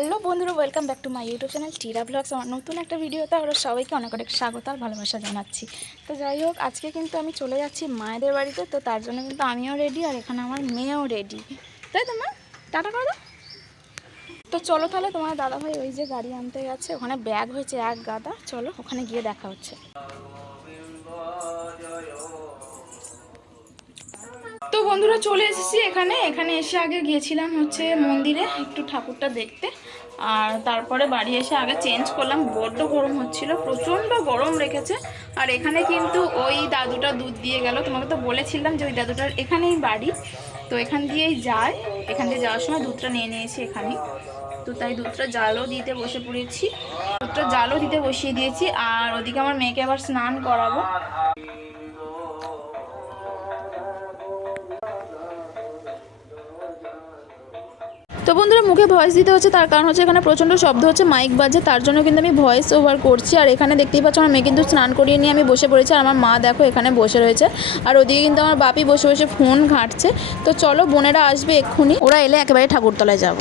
Hello বন্ধুরা welcome back to my YouTube channel Tira vlogs আমার নতুন একটা ভিডিওতে আমরা সবাইকে অনেক অনেক স্বাগত আর ভালোবাসা জানাচ্ছি। তো যাই হোক, আজকে কিন্তু আমি চলে যাচ্ছি মায়েদের বাড়িতে, তো তার জন্য কিন্তু আমিও রেডি আর এখানে আমার মেয়েও রেডি তাই তো মা? টাটা করো তো চলো তাহলে তোমার দাদাভাই ওই যে গাড়ি আনতে গেছে, ওখানে ব্যাগ হয়েছে এক গাদা। চলো ওখানে গিয়ে দেখা হচ্ছে। বন্ধুরা চলে এসেছি এখানে। এখানে এসে আগে গিয়েছিলাম হচ্ছে মন্দিরে একটু ঠাকুরটা দেখতে। আর তারপরে বাড়ি এসে আগে চেঞ্জ করলাম। বড্ড গরম হচ্ছিল, প্রচণ্ড গরম রেখেছে। আর এখানে কিন্তু ওই দাদুটা দুধ দিয়ে গেল। তোমাকে তো বলেছিলাম যে ওই দাদুটার এখানেই বাড়ি। তো এখান দিয়েই যায়। এখান দিয়ে যাওয়ার সময় দুধটা নিয়ে নিয়েছি এখানেই তো তাই দুধটা জালও দিতে বসে পড়েছি। দুধটা জালও দিতে বসিয়ে দিয়েছি। আর ওদিকে আমার মেয়েকে আবার স্নান করাবো। তো বন্ধুরা, মুখে ভয়েস দিতে হচ্ছে, তার কারণ হচ্ছে এখানে প্রচণ্ড শব্দ হচ্ছে মাইক বাজে তার জন্য কিন্তু আমি ভয়েস ওভার করছি। আর এখানে দেখতেই পাচ্ছ, আমার মেয়ে কিন্তু স্নান করিয়ে নিয়ে আমি বসে পড়েছি, আর আমার মা দেখো এখানে বসে রয়েছে। আর ওদিকে কিন্তু আমার বাপি বসে বসে ফোন ঘাঁটছে। তো চলো, বোনেরা আসবে এক্ষুনি। ওরা এলে একেবারে ঠাকুরতলায় যাব।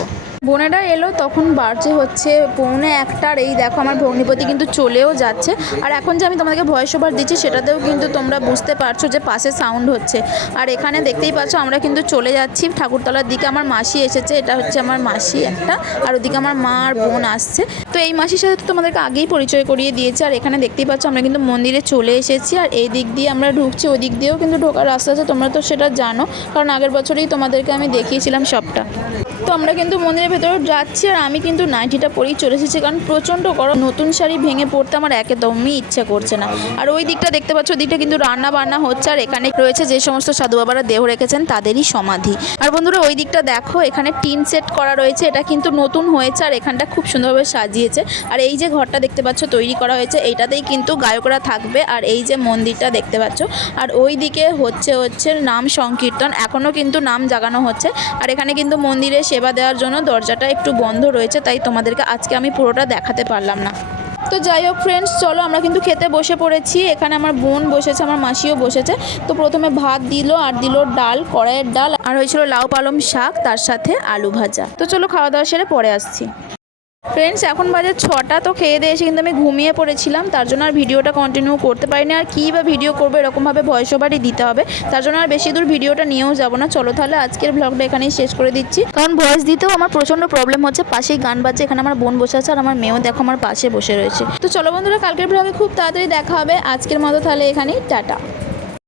বোনেরা এলো, তখন বাড়ছে হচ্ছে পৌনে একটার এই দেখো আমার ভগ্নিপতি কিন্তু চলেও যাচ্ছে। আর এখন যে আমি তোমাদেরকে ভয়েস ওভার দিচ্ছি, সেটাতেও কিন্তু তোমরা বুঝতে পারছ যে পাশে সাউন্ড হচ্ছে। আর এখানে দেখতেই পাচ্ছ আমরা কিন্তু চলে যাচ্ছি ঠাকুরতলার দিকে। আমার মাসি এসেছে, এটা হচ্ছে আমার মাসি একটা। আর ওদিকে আমার মা আর বোন আসছে। তো এই মাসির সাথে তো তোমাদেরকে আগেই পরিচয় করিয়ে দিয়েছে। আর এখানে দেখতেই পাচ্ছ আমরা কিন্তু মন্দিরে চলে এসেছি। আর এই দিক দিয়ে আমরা ঢুকছি, ওই দিক দিয়েও কিন্তু ঢোকার রাস্তা আছে। তোমরা তো সেটা জানো। কারণ আগের বছরেই তোমাদেরকে আমি দেখিয়েছিলাম সবটা। তো আমরা কিন্তু মন্দিরের ভেতরে যাচ্ছি আর আমি কিন্তু নাইটিটা পরেই চলে এসেছি কারণ প্রচণ্ড গরম। নতুন শাড়ি ভেঙে পড়তে আমার একদমই ইচ্ছে করছে না। আর ওই দিকটা দেখতে পাচ্ছ, ওই দিকটা কিন্তু রান্না বান্না হচ্ছে আর এখানে রয়েছে যে সমস্ত সাধু বাবারা দেহ রেখেছেন তাদেরই সমাধি। আর বন্ধুরা, ওই দিকটা দেখো, এখানে টিন সেট করা রয়েছে, এটা কিন্তু নতুন হয়েছে আর এখানটা খুব সুন্দরভাবে সাজিয়েছে। আর এই যে ঘরটা দেখতে পাচ্ছ, তৈরি করা হয়েছে, এইটাতেই কিন্তু গায়করা থাকবে আর এই যে মন্দিরটা দেখতে পাচ্ছ। আর ওই দিকে হচ্ছে হচ্ছে নাম সংকীর্তন, এখনও কিন্তু নাম জাগানো হচ্ছে। আর এখানে কিন্তু মন্দিরে সেবা দেওয়ার জন্য দরজাটা একটু বন্ধ রয়েছে, তাই তোমাদেরকে আজকে আমি পুরোটা দেখাতে পারলাম না। তো যাই হোক ফ্রেন্ডস চলো আমরা কিন্তু খেতে বসে পড়েছি। এখানে আমার বোন বসেছে, আমার মাসিও বসেছে। তো প্রথমে ভাত দিল আর দিল ডাল, কড়াইয়ের ডাল, আর হয়েছিল লাউ পালং শাক, তার সাথে আলু ভাজা। তো চলো খাওয়া দাওয়া সেরে পরে আসছি। ফ্রেন্ডস এখন বাজে ছটা, তো খেয়ে দিয়ে এসে কিন্তু আমি ঘুমিয়ে পড়েছিলাম। তার জন্য আর ভিডিওটা কন্টিনিউ করতে পারিনি। আর কী বা ভিডিও করব এরকমভাবে ভয়েস ওভারই দিতে হবে। তার জন্য আর বেশি দূর ভিডিওটা নিয়েও যাব না। চলো তাহলে আজকের ব্লগটা এখানেই শেষ করে দিচ্ছি। কারণ ভয়েস দিতেও আমার প্রচণ্ড প্রবলেম হচ্ছে। পাশেই গান বাজছে, এখানে আমার বোন বসে আছে আর আমার মেয়েও দেখো আমার পাশে বসে রয়েছে। তো চলো বন্ধুরা, কালকের ব্লগে খুব তাড়াতাড়ি দেখা হবে। আজকের মতো তাহলে এখানেই, টাটা।